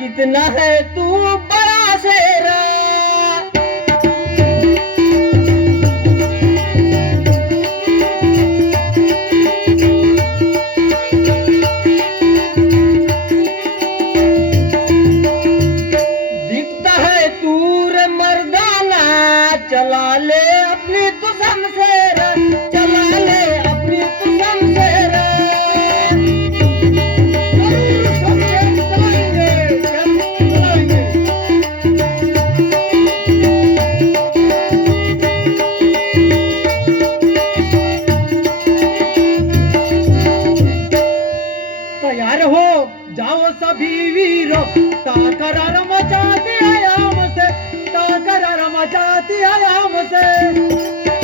कितना है तू बड़ा शेरा। दिखता है तू रे मर्दाना, चला ले अपनी तू शमशेर, चला ले अपनी तू शमशेर। तैयार हो जाओ सभी वीरों, ताकरार मचाती आयाम से, ताकरार मचाती आयाम से।